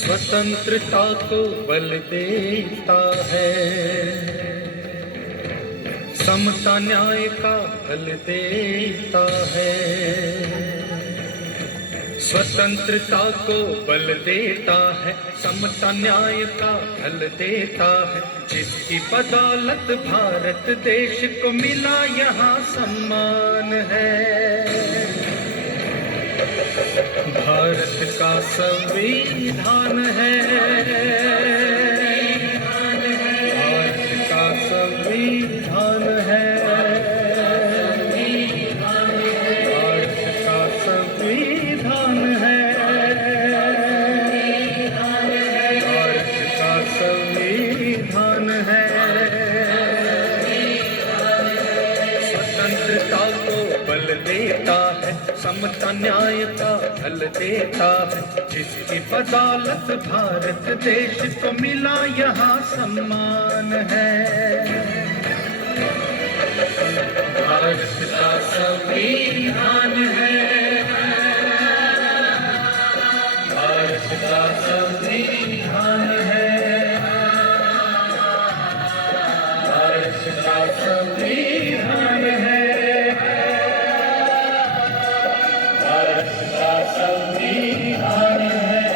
स्वतंत्रता को बल देता है, समता न्याय का फल देता है। स्वतंत्रता को बल देता है, समता न्याय का फल देता है। जिसकी बदौलत भारत देश को मिला यहाँ सम्मान है। भारत का संविधान है, भारत का संविधान है, भारत का संविधान है, भारत का संविधान है। स्वतंत्रता को बल देता है, समता न्याय का फल देता है। जिसकी बदौलत भारत देश को मिला यहाँ सम्मान है। भारत का संविधान है, भारत का संविधान है, भारत का संविधान है, संविधान है।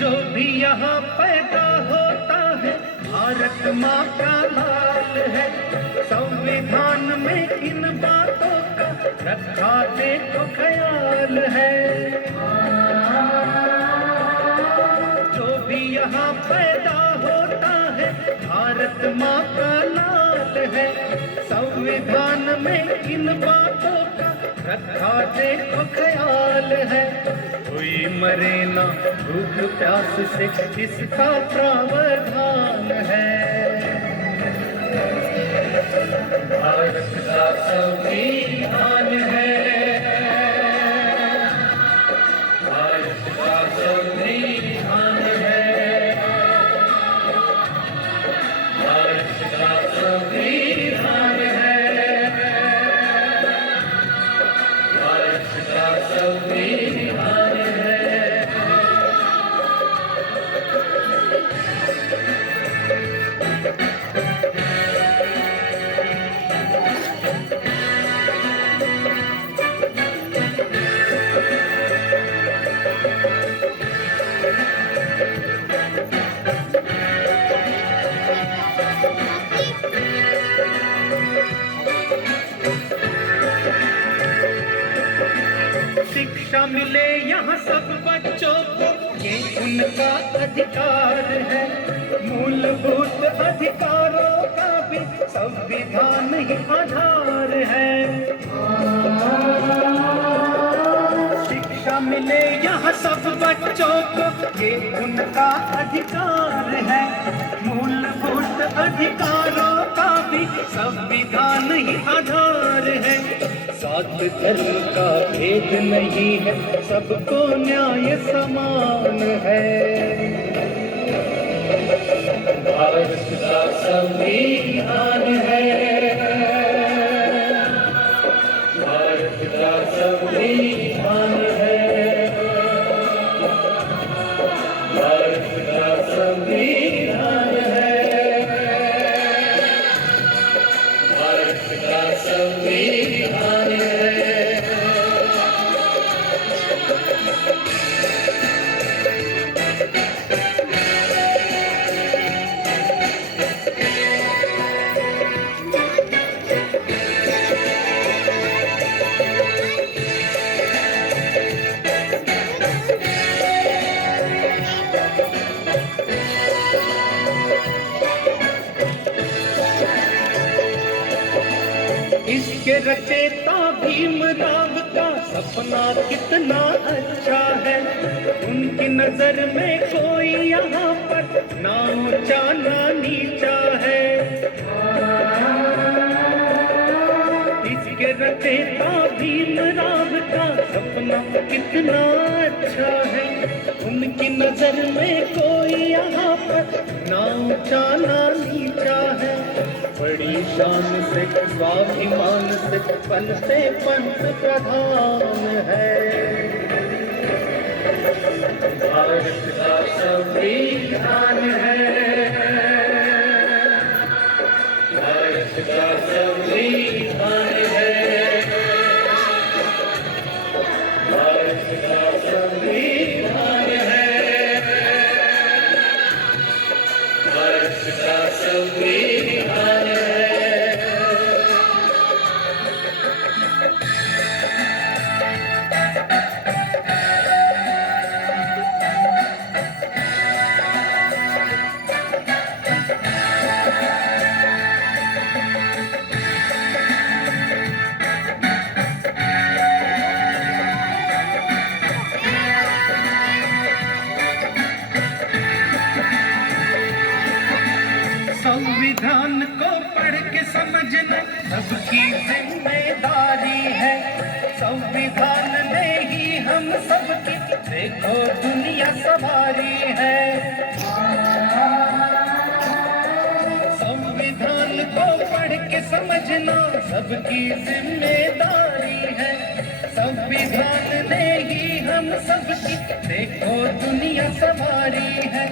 जो भी यहाँ पैदा होता है भारत माँ का लाल है। संविधान में इन बातों का रखा देखो ख्याल है। जो भी यहाँ पैदा होता है भारत माँ का लाल है। संविधान में इन बातों का रखा देखो ख्याल है। कोई मरे ना भूख प्यास से इसका प्रावधान है। भारत का संविधान है, भारत का संविधान है, भारत का संविधान है, भारत का संविधान है। शिक्षा मिले यहाँ सब बच्चों को, ये उनका अधिकार है। मूलभूत अधिकारों का भी संविधान ही आधार है। शिक्षा मिले यहाँ सब बच्चों को, ये उनका अधिकार है। मूलभूत अधिकारों का भी संविधान ही आधार है। सात धर्म का भेद नहीं है, सबको न्याय समान है। भारत का संविधान है, भारत का संविधान है, भारत का संविधान है, भारत का संविधान है। इसके रचेता भीमराव का सपना कितना अच्छा है। उनकी नजर में कोई यहाँ पर ना ऊंचा ना नीचा है। इसके रचेता भीमराव का सपना कितना अच्छा है। उनकी नजर में कोई यहाँ पर ना ऊंचा ना नीचा है। बड़ी शान से स्वाभिमान से पलते पंत प्रधान है। भारत का संविधान है, भारत का संविधान है, भारत का संविधान है, भारत का संविधान है। संविधान को पढ़ के समझना सबकी जिम्मेदारी है। संविधान ने ही हम सबकी देखो दुनिया संवारी है। संविधान को पढ़ के समझना सबकी जिम्मेदारी है। संविधान ने ही हम सबकी देखो दुनिया संवारी है।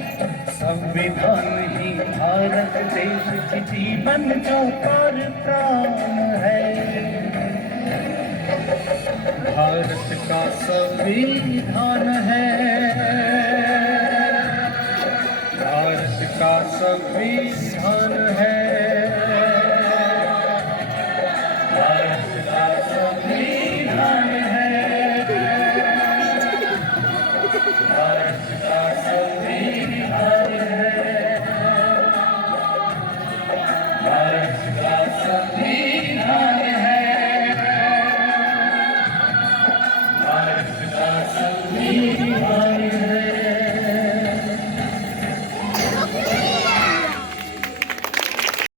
संविधान ही भारत देश की जीवन जो पर प्राण है। भारत का संविधान है, भारत का संविधान।